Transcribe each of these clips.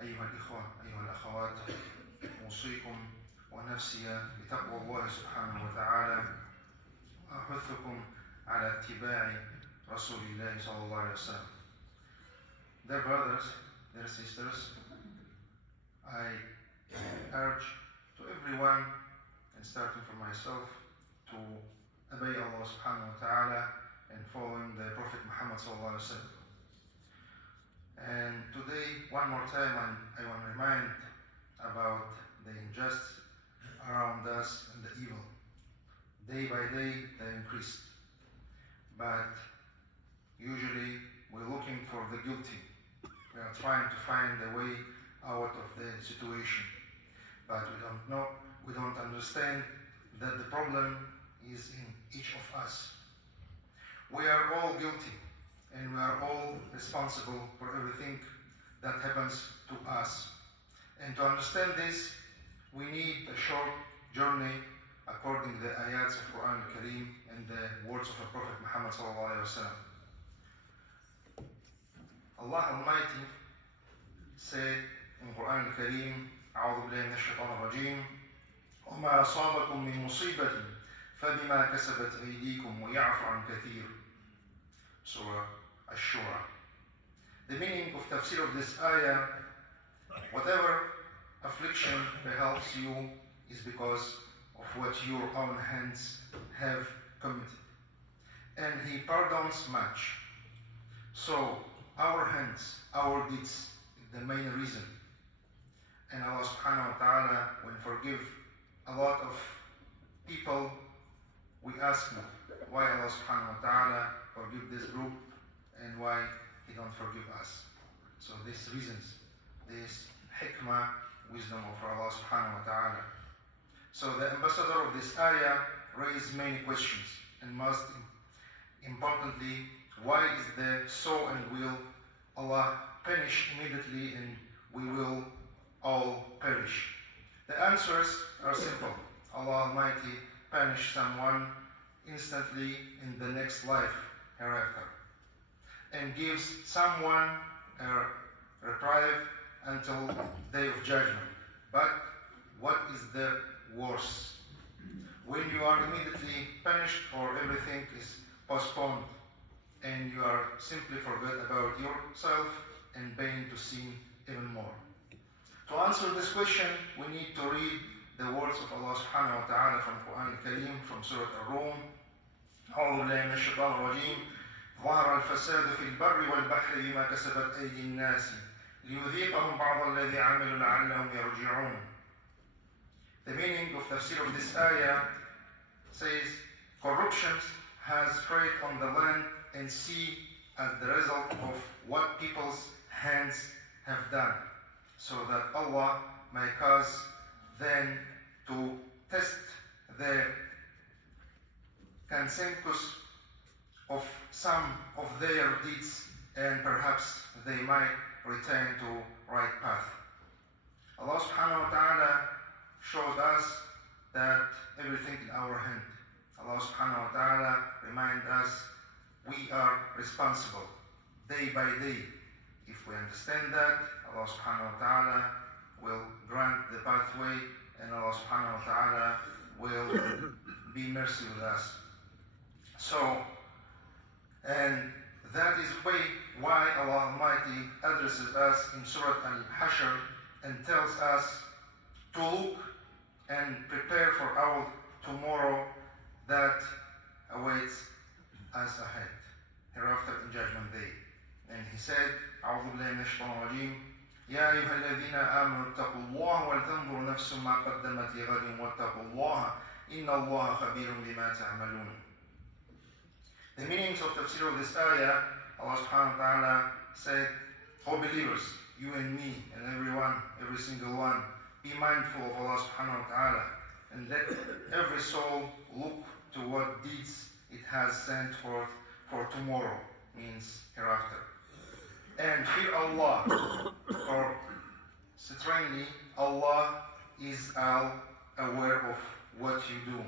أيها الإخوة أيها الأخوات أوصيكم ونفسي بتقوى الله سبحانه وتعالى وأحثكم على اتباع رسول الله صلى الله عليه وسلم. Dear brothers, dear sisters, I urge to everyone, and starting from myself, to obey Allah subhanahu wa ta'ala and following the Prophet Muhammad sallallahu alaihi wasallam. And today, one more time, I want to remind about the injustice around us and the evil. Day by day, they increase. But usually, we're looking for the guilty. We are trying to find a way out of the situation. But we don't understand that the problem is in each of us. We are all guilty, and we are all responsible for everything that happens to us. And to understand this, we need a short journey according to the ayats of Quran al-Kareem and the words of the Prophet Muhammad sallallahu alaihi wasallam. Allah Almighty said in Quran al-Kareem, أعوذ بالله من الشيطان الرجيم وما أصابكم من مصيبة فبما كسبت أيديكم ويعفو عن كثير. Surah ash-Shura. The meaning of tafsir of this ayah, whatever affliction befalls you is because of what your own hands have committed. And He pardons much. So our hands, our deeds, is the main reason. And Allah subhanahu wa ta'ala will forgive a lot of people. We ask Him why Allah subhanahu wa ta'ala forgive this group and why He don't forgive us. So these reasons, this hikmah, wisdom of Allah subhanahu wa ta'ala. So the ambassador of this ayah raised many questions, and most importantly, why is the so and will Allah punish immediately and we will all perish? The answers are simple. Allah Almighty punish someone instantly in the next life hereafter, and gives someone a reprieve until day of judgment. But what is the worst? When you are immediately punished or everything is postponed and you are simply forget about yourself and begin to sin even more. To answer this question, we need to read the words of Allah subhanahu wa ta'ala from Quran al-Kareem, from Surah Ar-Rum. أعوذ بالله من الشيطان الرجيم ظهر الفساد في البر والبحر بما كسبت أيدي الناس ليذيقهم بعض الذي عملوا لعلهم يرجعون. The meaning of the tafsir of this ayah says, corruption has spread on the land and sea as the result of what people's hands have done, so that Allah may cause them to test the consensus of some of their deeds, and perhaps they might return to right path. Allah subhanahu wa ta'ala shows us that everything in our hand. Allah subhanahu wa ta'ala reminds us we are responsible day by day. If we understand that, Allah subhanahu wa ta'ala will grant the pathway, and Allah subhanahu wa ta'ala will be merciful with us. So, and that is why Allah Almighty addresses us in Surah Al-Hashr and tells us to look and prepare for our tomorrow that awaits us ahead, hereafter in Judgment Day. And He said, أعوذ بالله من الشيطان الرجيم يا أيها الذين آمنوا اتقوا الله ولتنظر نفس ما قدمت لغد واتقوا الله إن الله خبير بما تعملون. The meanings of the tafsir of this ayah, Allah subhanahu wa ta'ala said, O believers, you and me and everyone, every single one, be mindful of Allah subhanahu wa ta'ala, and let every soul look to what deeds it has sent forth for tomorrow, means hereafter. And fear Allah, for certainly Allah is all aware of what you do.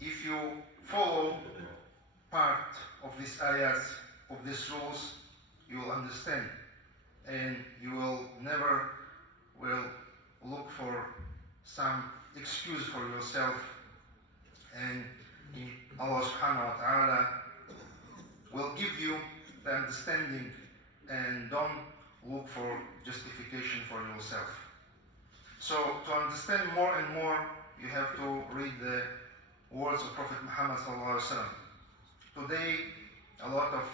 If you follow part of these ayahs, of these rules, you will understand. and you will never will look for some excuse for yourself, and Allah subhanahu wa ta'ala will give you the understanding, and don't look for justification for yourself. So to understand more and more, you have to read the words of Prophet Muhammad sallallahu alaihi wasallam. Today, a lot of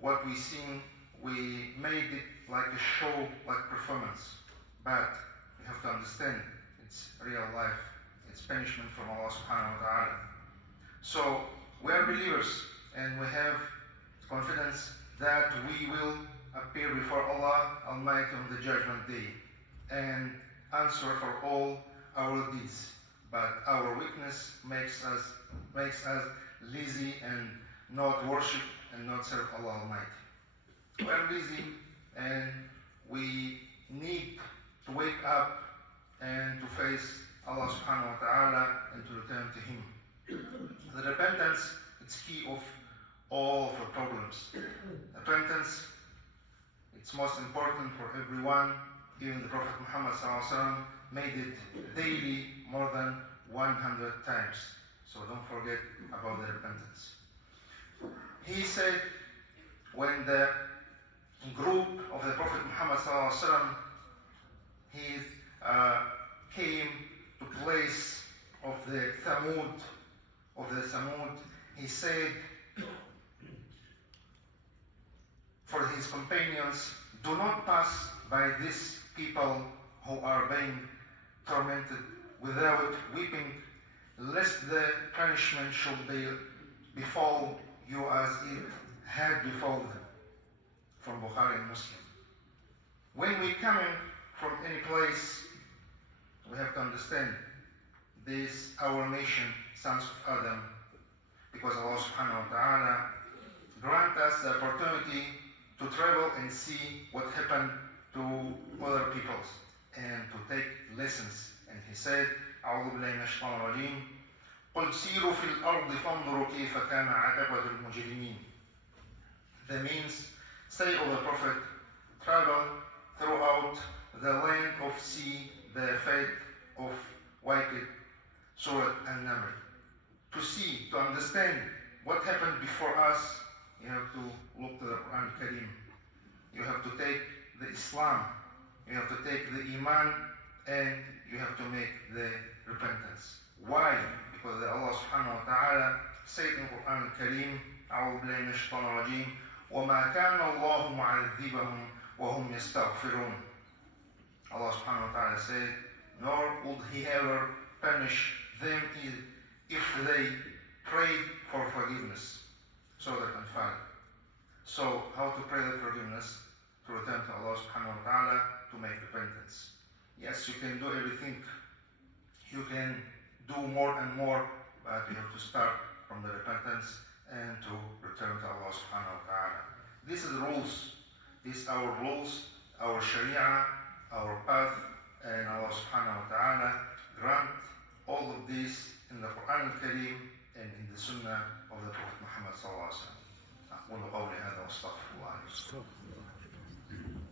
what we seen, we made it like a show, like performance. But we have to understand it's real life. It's punishment from Allah subhanahu wa ta'ala. So we are believers, and we have confidence that we will appear before Allah Almighty on the Judgment Day and answer for all our deeds. But our weakness makes us lazy and not worship and not serve Allah Almighty. We are lazy, and we need to wake up and to face Allah subhanahu wa ta'ala and to return to Him. The repentance is key of all of the problems. Repentance, it's most important for everyone. Even the Prophet Muhammad sallallahu alaihi wasallam made it daily more than 100 times. So don't forget about the repentance. He said, when the group of the Prophet Muhammad sallallahu alaihi wasallam, he came to place of the Thamud, he said for his companions, do not pass by these people who are being tormented without weeping, lest the punishment should befall you as it had befallen them. From Bukhari and Muslim. When we coming from any place, we have to understand this our nation, sons of Adam, because Allah subhanahu wa ta'ala grant us the opportunity to travel and see what happened to other peoples and to take lessons. And he said, أعوذ بالله من الشيطان الرجيم قل سيروا في الأرض فانظروا كيف كان عاقبة المجرمين. That means, say, O the Prophet, travel throughout the land of sea, the fate of wicked, Surah and Naml. To see, to understand what happened before us, you have to look to the Quran Kareem. You have to take the Islam, you have to take the Iman, and you have to make the repentance. Why? Because Allah subhanahu wa ta'ala said in Quran Kareem, أعوذ بالله من الشيطان الرجيم وما كان الله معذبهم وهم يستغفرون. Allah subhanahu wa ta'ala said, nor would He ever punish them if they prayed for forgiveness. Surah Al-Anfal. So, how to pray that forgiveness? To return to Allah subhanahu wa ta'ala, to make repentance. Yes, you can do everything. You can do more and more, but you have to start from the repentance and to return to Allah subhanahu wa ta'ala. This is the rules. These are our rules, our sharia, our path, and Allah subhanahu wa ta'ala grant all of this in the Quran al-Kareem and in the Sunnah of the Prophet Muhammad sallallahu alaihi wasallam. أقول قولي هذا واستغفر الله.